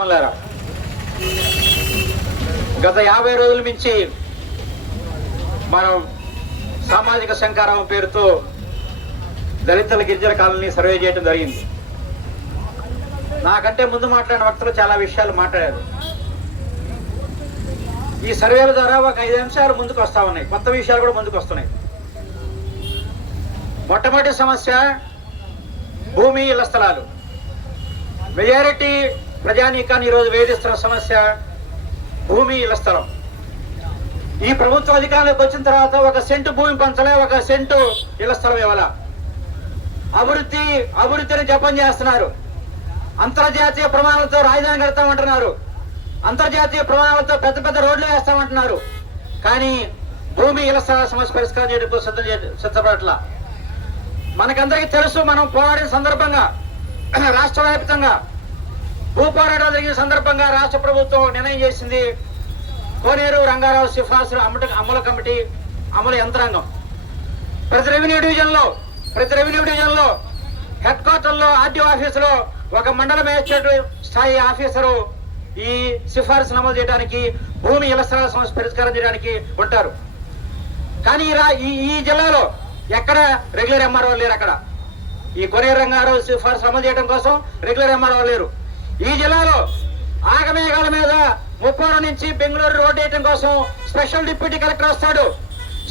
మల్లారా గత 50 రోజుల నుంచి మనం సామాజిక శంకారావం పేరుతో దళితుల గిరిజన కాలనీ సర్వే చేయడం జరిగింది. నాకంటే ముందు మాట్లాడిన వక్తలు చాలా విషయాలు మాట్లాడారు. ఈ సర్వేల ద్వారా ఒక 5 అంశాలు ముందుకు వస్తా ఉన్నాయి, కొత్త విషయాలు కూడా ముందుకు వస్తున్నాయి. మొట్టమొదటి సమస్య భూమి, ఇళ్ల స్థలాలు. మెజారిటీ ప్రజానీకాన్ని ఈరోజు వేధిస్తున్న సమస్య భూమి, ఇళ్ల స్థలం. ఈ ప్రభుత్వ అధికారంలోకి వచ్చిన తర్వాత 1 సెంటు భూమి పంచలే, 1 సెంటు ఇళ్ల స్థలం ఇవ్వాల. అభివృద్ధిని జపం చేస్తున్నారు. అంతర్జాతీయ ప్రమాణాలతో రాజధాని కడతామంటున్నారు, అంతర్జాతీయ ప్రమాణాలతో పెద్ద పెద్ద రోడ్లు వేస్తామంటున్నారు. కానీ భూమి, ఇళ్ల స్థల సమస్య పరిష్కారం చేయడంతో సిద్ధపడట్లా. మనకందరికీ తెలుసు, మనం పోరాడిన సందర్భంగా రాష్ట్ర వ్యాప్తంగా భూ పోరాటాలు జరిగిన సందర్భంగా రాష్ట్ర ప్రభుత్వం నిర్ణయం చేసింది, కోనేరు రంగారావు సిఫార్సులు అమలు కమిటీ, అమలు యంత్రాంగం ప్రతి రెవెన్యూ డివిజన్లో హెడ్ క్వార్టర్లో ఆర్డీఓ ఆఫీసులో ఒక మండల మేజిస్ట్రేట్ స్థాయి ఆఫీసరు ఈ సిఫార్సు నమోదు చేయడానికి, భూమి, ఇళ్ల స్థలాల సమస్య పరిష్కారం చేయడానికి ఉంటారు. కానీ ఈ జిల్లాలో ఎక్కడ రెగ్యులర్ ఎంఆర్ఓ లేరు. అక్కడ ఈ కోనేరు రంగారావు సిఫార్సు అమలు చేయడం కోసం రెగ్యులర్ ఎంఆర్ఓ లేరు. ఈ జిల్లాలో ఆగమేఘాల మీద ముప్పారం నుంచి బెంగళూరు రోడ్డు వేయడం కోసం స్పెషల్ డిప్యూటీ కలెక్టర్ వస్తాడు.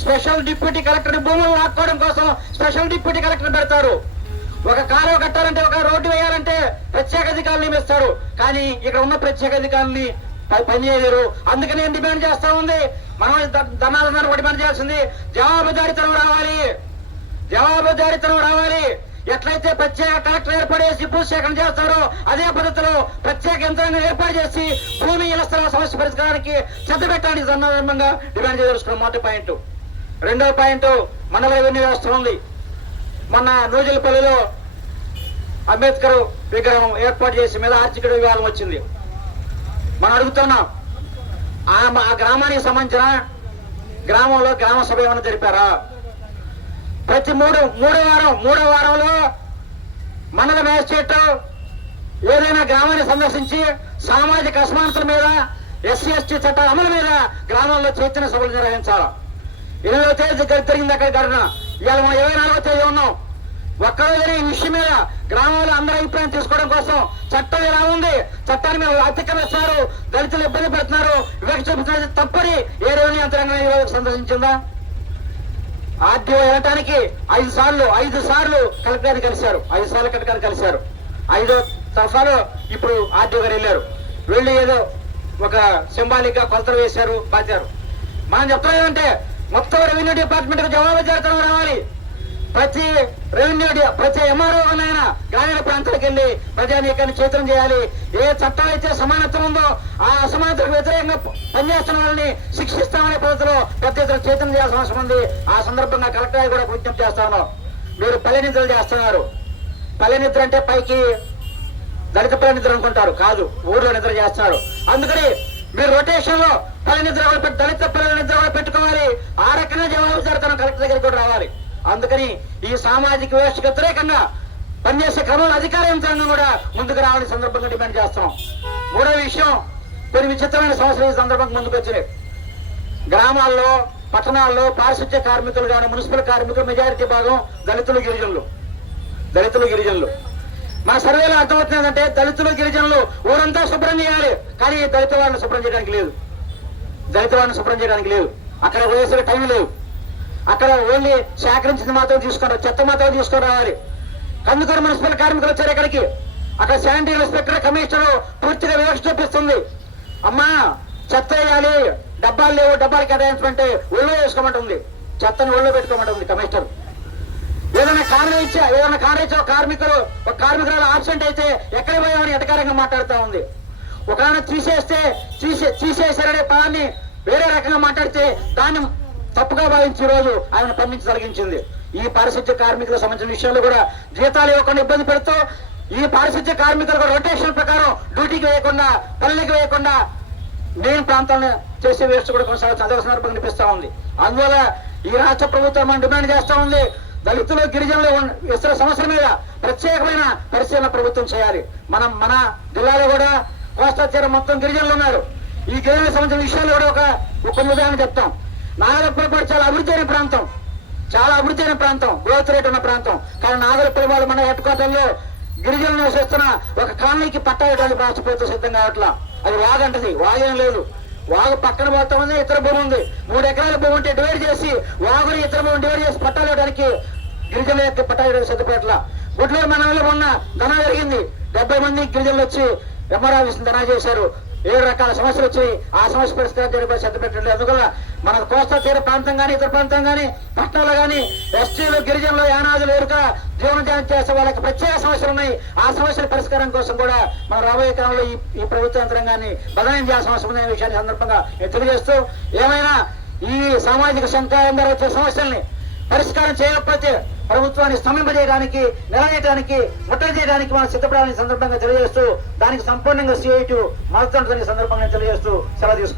స్పెషల్ డిప్యూటీ కలెక్టర్ భూములు లాక్కోవడం కోసం స్పెషల్ డిప్యూటీ కలెక్టర్ పెడతారు. ఒక కాలువ కట్టాలంటే, ఒక రోడ్డు వేయాలంటే ప్రత్యేక అధికారులు నియమిస్తారు. కానీ ఇక్కడ ఉన్న ప్రత్యేక అధికారులని పనిచేయలేరు. అందుకని నేను డిమాండ్ చేస్తా ఉంది, మనం ధనాలను డిమాండ్ చేయాల్సింది జవాబుదారీతనం రావాలి. ఎట్లయితే ప్రత్యేక కలెక్టర్ ఏర్పడేసి భూసేకరణ చేస్తారో అదే పద్ధతిలో ప్రత్యేక యంత్రాంగం ఏర్పాటు చేసి భూమి, ఇళ్ల స్థల సమస్య పరిష్కారానికి శ్రద్ధ పెట్టడానికి సందర్భంగా డిమాండ్ చేయదలుచుకున్న మొదటి పాయింట్. రెండో పాయింట్, మండల రెవెన్యూ వ్యవస్థ ఉంది. మొన్న నూజిలపల్లిలో అంబేద్కర్ విగ్రహం ఏర్పాటు చేసి మీద ఆర్థిక వివాదం వచ్చింది. మనం అడుగుతున్నాం, ఆ గ్రామానికి సంబంధించిన గ్రామంలో గ్రామ సభ ఏమైనా జరిపారా? ప్రతి మూడో వారంలో మండల మేజిస్ట్రేట్ ఏదైనా గ్రామాన్ని సందర్శించి సామాజిక అసమానతల మీద, ఎస్సీ ఎస్టీ చట్టాల అమలు మీద గ్రామాల్లో చైతన్య సభలు నిర్వహించాలి. 8వ తేదీ జరిగింది అక్కడ ఘటన. ఇవాళ మనం 24వ తేదీ ఉన్నాం. ఒక్కరోజు ఈ విషయం మీద గ్రామంలో అందరూ అభిప్రాయం తీసుకోవడం కోసం చట్టం ఎలా ఉంది, చట్టాన్ని మేము అతిక్రమిస్తున్నారు, దళితులు ఇబ్బంది పెడుతున్నారు, వివక్ష చూపుతున్నారు తప్పని ఏ రెవెన్యూ యంత్రాంగం ఈరోజు సందర్శించిందా? ఆర్డీఓ వెళ్ళటానికి 5 సార్లు కలెక్టర్ గారిని కలిశారు. 5 సార్లు కలెక్టర్ గారిని కలిశారు. 5వ దఫాలో ఇప్పుడు ఆర్డీఓ గారు వెళ్ళి ఏదో ఒక సింబాలిక్ గా కొలతలు వేశారు, బాచారు. మనం చెప్తామంటే మొత్తం రెవెన్యూ డిపార్ట్మెంట్ కు జవాబుదారీతనం రావాలి. ప్రతి ఎంఆర్ఓ అయినా గ్రామీణ ప్రాంతాలకు వెళ్ళి ప్రజానీకాన్ని చైతన్యం చేయాలి. ఏ చట్టం అయితే సమానత్వం ఉందో ఆ అసమానతకు వ్యతిరేకంగా పనిచేస్తున్న వాళ్ళని శిక్షిస్తామనే పద్ధతిలో పెద్ద ఎత్తున చైతన్యం చేయాల్సిన అవసరం ఉంది. ఆ సందర్భంగా కలెక్టర్ కూడా విజ్ఞప్తి చేస్తాను, మీరు పల్లె నిద్రలు చేస్తున్నారు. పల్లె నిద్ర అంటే పైకి దళిత పల్లె నిద్ర అనుకుంటారు, కాదు, ఊర్లో నిద్ర చేస్తున్నారు. అందుకని మీరు రొటేషన్ లో పల్లె నిద్ర దళిత పల్లెల నిద్ర కూడా పెట్టుకోవాలి. ఆ రకంగా జవాబుదారీతనం కలెక్టర్ దగ్గరికి కూడా రావాలి. అందుకని ఈ సామాజిక వ్యవస్థకు వ్యతిరేకంగా పనిచేసే క్రమంలో అధికార యంత్రాంగం కూడా ముందుకు రావాలని సందర్భంగా డిమాండ్ చేస్తున్నాం. మూడో విషయం, కొన్ని విచిత్రమైన సమస్యలు ఈ సందర్భంగా ముందుకు వచ్చినాయి. గ్రామాల్లో, పట్టణాల్లో పారిశుద్ధ్య కార్మికులు కానీ మున్సిపల్ కార్మికులు మెజారిటీ భాగం దళితులు, గిరిజనులు. మన సర్వేలో అర్థమవుతుంది ఏంటంటే దళితులు, గిరిజనులు ఊరంతా శుభ్రం చేయాలి, కానీ దళిత వాళ్ళని శుభ్రం చేయడానికి లేదు. అక్కడ వేసే టైం లేదు. అక్కడ ఓన్లీ సేకరించింది మాత్రం తీసుకున్నారు, చెత్త మాత్రం తీసుకొని రావాలి. కందుకూరు మున్సిపల్ కార్మికులు వచ్చారు ఇక్కడికి. అక్కడ శానిటరీ ఇన్స్పెక్టర్, కమిషనర్ పూర్తిగా వివక్ష చూపిస్తుంది. అమ్మా చెత్త వేయాలి, డబ్బాలు లేవు, డబ్బాలు కేటాయించమంటే ఒళ్ళో వేసుకోమంటుంది, చెత్తని ఒళ్ళో పెట్టుకోమంటుంది కమిషనర్. ఏదైనా కారణం ఇచ్చే ఒక కార్మికురాలు ఆబ్సెంట్ అయితే ఎక్కడ పోయామని ఎటకారంగా మాట్లాడుతూ ఉంది. ఒకవేళ తీసేసారనే పదాన్ని వేరే రకంగా మాట్లాడితే దాన్ని తప్పుగా భావించి రోజు ఆయన పంపించి తొలగించింది. ఈ పారిశుద్ధ్య కార్మికులకు సంబంధించిన విషయంలో కూడా జీతాలు ఇవ్వకుండా ఇబ్బంది పెడుతూ ఈ పారిశుద్ధ్య కార్మికులకు రొటేషన్ ప్రకారం డ్యూటీకి వేయకుండా, పల్లెకి వేయకుండా మెయిన్ ప్రాంతాలను చేసే వ్యవస్థ కూడా కొనసాగాల్సిన అదే సందర్భంగా కనిపిస్తా ఉంది. అందువల్ల ఈ రాష్ట్ర ప్రభుత్వం మనం డిమాండ్ చేస్తా ఉంది, దళితులు, గిరిజనులు ఇతర సమస్యల మీద ప్రత్యేకమైన పరిశీలన ప్రభుత్వం చేయాలి. మన జిల్లాలో కూడా కోస్తా తీరం మొత్తం గిరిజనులు ఉన్నారు. ఈ గిరిజన సంబంధించిన విషయాలు కూడా ఒక ఉదాహరణ చెప్తాం. నాగలపురపాడు చాలా అభివృద్ధి అయిన ప్రాంతం, చాలా అభివృద్ధి అయిన ప్రాంతం, గ్రోత్ రేట్ ఉన్న ప్రాంతం. కానీ నాగలపురపాడు మన హెడ్ క్వార్టర్లో గిరిజనులు నివసిస్తున్న ఒక కాలనీకి పట్టా ఇవ్వడానికి రాష్ట్ర ప్రభుత్వం సిద్ధం కావట్లా. అది వాగంటది, వాగేం లేదు. వాగు పక్కన పోతా ఉంది, ఇతర భూమి ఉంది. 3 ఎకరాల భూమి ఉంటే డివైడ్ చేసి వాగుని ఇతర భూమి డివైడ్ చేసి పట్టాలు ఇవ్వడానికి గిరిజనుల యొక్క పట్టాలు ఇవ్వడానికి సిద్ధపట్ల. గుడ్లూరు మండలంలో మొన్న ధన జరిగింది. 70 మంది గిరిజనులు వచ్చి ఎంఆర్ ఆఫీస్ ధన చేశారు. 7 రకాల సమస్యలు వచ్చి ఆ సమస్య పరిష్కారం జరిగిపోయి సిద్ధ పెట్టలేదు. అందువల్ల మన కోస్తా తీర ప్రాంతం కానీ ఇతర ప్రాంతం కానీ పట్టణాలు కానీ ఎస్టీలు గిరిజనులు యానాదులు ఎరుక జీవనోపాధి చేసే వాళ్ళకి ప్రత్యేక సమస్యలు ఉన్నాయి. ఆ సమస్యల పరిష్కారం కోసం కూడా మన రాబోయే కాలంలో ఈ ప్రభుత్వ యంత్రాంగాన్ని బదలాయం చేయాల్సిన అవసరం ఉందనే విషయాన్ని సందర్భంగా తెలియజేస్తూ, ఏమైనా ఈ సామాజిక సంఖ్యాల ద్వారా వచ్చే సమస్యల్ని పరిష్కారం చేయకపోతే ప్రభుత్వాన్ని స్తంభింపజేయడానికి, నిలదీయడానికి, ముట్టడి చేయడానికి మనం సిద్ధపడాలని సందర్భంగా తెలియజేస్తూ, దానికి సంపూర్ణంగా CIT మద్దతు సందర్భంగా తెలియజేస్తూ సెలవు తీసుకుంటాం.